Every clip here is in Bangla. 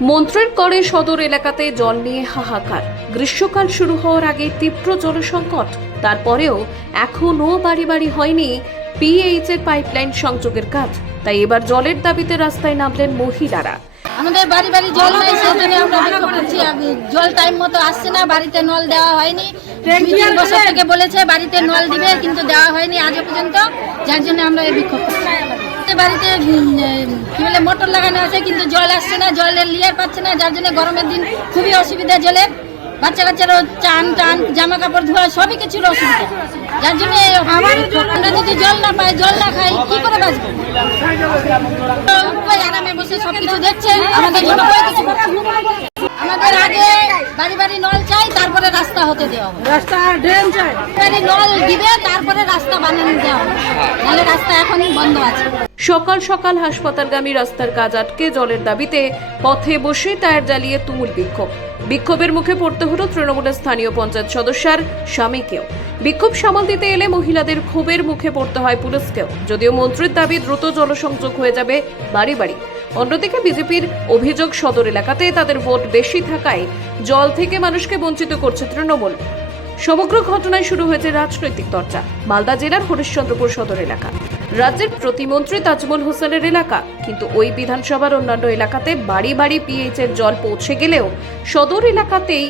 মন্ত্রীর করে সদর এলাকাতে জল নিয়ে হাহাকার। গ্রীষ্মকাল শুরু হওয়ার আগে তীব্র জলসংকট, তারপরেও এখনও বাড়ি বাড়ি হয়নি পিএইচ এর পাইপলাইন সংযোগের কাজ। তাই এবার জলের দাবিতে রাস্তায় নামলেন মহিলারা। আমাদের বাড়ি বাড়ি জল নাই, সেই জন্য আমরা বিক্ষোভ করছি। জল টাইম মতো আসছে না, বাড়িতে নল দেওয়া হয়নি। 2-3 বছর থেকে বলেছে বাড়িতে নল দিবে, কিন্তু দেওয়া হয়নি আজও পর্যন্ত, যার জন্য আমরা এই বিক্ষোভ করছি। বাড়িতে কি বলে মোটর লাগানো আছে, কিন্তু জল আসছে না, জলের লিয়ার পাচ্ছে না, যার জন্য গরমের দিন খুবই অসুবিধা জলের। বাচ্চা কাচ্চারও চান টান জামা কাপড় ধোয়া সবই কিছুর অসুবিধা, যার জন্য আমরা যদি জল না পাই, জল না খাই, কি করে বাঁচবো? আরামে বসে সবকিছু দেখছে, আমাদের জন্য আমাদের আগে বাড়ি বাড়ি নল চাই, তারপরে রাস্তা হতে দেওয়া হবে। রাস্তা ড্রেন চাই, বাড়ি নল দিবে, তারপরে রাস্তা বানানো দেওয়া হবে, নাহলে রাস্তা এখনই বন্ধ আছে। সকাল সকাল হাসপাতালগামী রাস্তার কাজ আটকে জলের দাবিতে পথে বসে টায়ার জ্বালিয়ে তুমুল বিক্ষোভ। বিক্ষোভের মুখে পড়তে হলো তৃণমূলের স্থানীয় পঞ্চায়েত সদস্যার স্বামীকেও। বিক্ষোভ সামাল দিতে এলে মহিলাদের ক্ষোভের মুখে পড়তে হয় পুলিশকেও। যদিও মন্ত্রীর দাবি দ্রুত জলসংযোগ হয়ে যাবে বাড়ি বাড়ি। অন্যদিকে বিজেপির অভিযোগ সদর এলাকাতে তাদের ভোট বেশি থাকায় জল থেকে মানুষকে বঞ্চিত করছে তৃণমূল। সমগ্র ঘটনায় শুরু হয়েছে রাজনৈতিক চর্চা। মালদা জেলার হরিশ্চন্দ্রপুর সদর এলাকা রাজ্যের প্রতিমন্ত্রী তাজমল হোসেনের এলাকা, কিন্তু ওই বিধানসভার অন্যান্য এলাকাতে বাড়ি বাড়ি পিএইচ এর জল পৌঁছে গেলেও সদর এলাকাতেই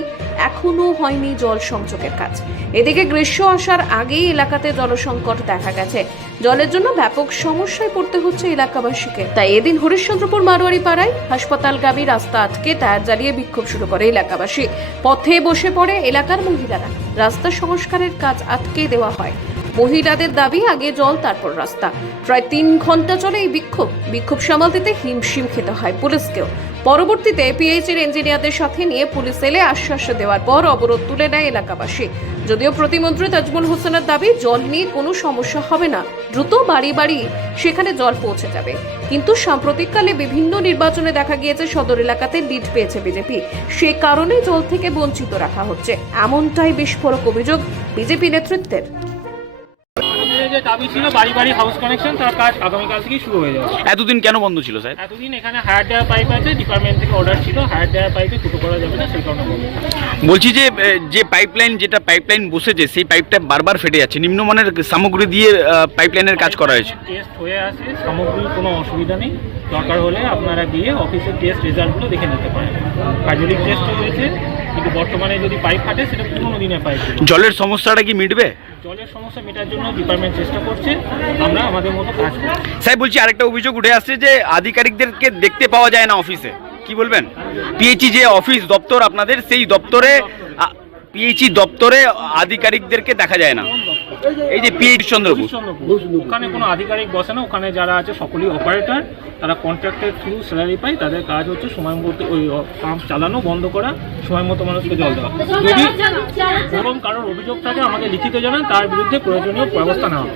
এখনো হয়নি জল সংযোগের কাজ। এদিকে গ্রীষ্ম আসার আগেই এলাকাতে জলসংকট দেখা গেছে। জলের জন্য ব্যাপক সমস্যায় পড়তে হচ্ছে এলাকাবাসীকে। তাই এদিন হরিশ্চন্দ্রপুর মারোয়ারি পাড়ায় হাসপাতালগামী রাস্তা আটকে টায়ার জ্বালিয়ে বিক্ষোভ শুরু করে এলাকাবাসী। পথে বসে পড়ে এলাকার মহিলারা। রাস্তা সংস্কারের কাজ আটকে দেওয়া হয়। মহিলাদের দাবি আগে জল তারপর রাস্তা। প্রায় 3 ঘন্টা চলে এই বিক্ষোভ সামাল দিতে হিমশিম খেতে হয় পুলিশকেও। পরবর্তীতে পিএইচ এর ইঞ্জিনিয়ারদের সাথে নিয়ে পুলিশ এলে আশ্বাস দেওয়ার পর অবরোধ তুলে নেয় এলাকাবাসী। যদিও প্রতিমন্ত্রী তাজমল হোসেনের দাবি জল নিয়ে কোনো সমস্যা হবে না, দ্রুত বাড়ি বাড়ি সেখানে জল পৌঁছে যাবে। কিন্তু সাম্প্রতিককালে বিভিন্ন নির্বাচনে দেখা গিয়েছে সদর এলাকাতে লিড পেয়েছে বিজেপি, সে কারণে জল থেকে বঞ্চিত রাখা হচ্ছে, এমনটাই বিস্ফোরক অভিযোগ বিজেপি নেতৃত্বের। যে দাবি ছিল বাড়ি বাড়ি হাউস কানেকশন, তার কাজ আগামীকাল থেকেই শুরু হয়ে যাবে। এতদিন কেন বন্ধ ছিল স্যার? এতদিন এখানে হায়ার দেওয়া পাইপ আছে, ডিপার্টমেন্ট থেকে অর্ডার ছিল হায়ার দেওয়া পাইপে ফুটো করা যাবে না, সেই কারণে বন্ধ। বলছি যে পাইপলাইন বসেছে সেই পাইপটা বারবার ফেটে যাচ্ছে, নিম্নমানের সামগ্রী দিয়ে পাইপলাইনের কাজ করা হয়েছে। টেস্ট হয়ে আছে, সামগ্রীর কোনো অসুবিধা নেই। দরকার হলে আপনারা গিয়ে অফিসের টেস্ট রেজাল্টগুলো দেখে নিতে পারেন। হাইড্রোলিক টেস্ট হয়েছে, কিন্তু বর্তমানে যদি পাইপ ফাটে সেটা পুরোনো দিনের পাইপ। জলের সমস্যাটা কি মিটবে? জলের সমস্যা মেটার জন্য ডিপার্টমেন্ট চেষ্টা করছে, আমরা আমাদের মতো কাজ করছি। স্যার বলছি আরেকটা অভিযোগ উঠে আসছে যে আধিকারিকদেরকে দেখতে পাওয়া যায় না অফিসে, কি বলবেন? পিএইচই যে অফিস দপ্তর আপনাদের, সেই দপ্তরে পিএইচই দপ্তরে আধিকারিকদেরকে দেখা যায় না। এই যে পিএইচ চন্দ্রপুর, ওখানে কোনো আধিকারিক বসে না, ওখানে যারা আছে সকলেই অপারেটর, তারা কন্ট্রাক্টের থ্রু স্যালারি পায়। তাদের কাজ হচ্ছে সময় মতো ওই পাম্প চালানো, বন্ধ করা, সময় মতো মানুষকে জল দেওয়া। যদি কোনো কারোর অভিযোগ থাকে আমাকে লিখিত জানান, তার বিরুদ্ধে প্রয়োজনীয় ব্যবস্থা নেওয়া হবে।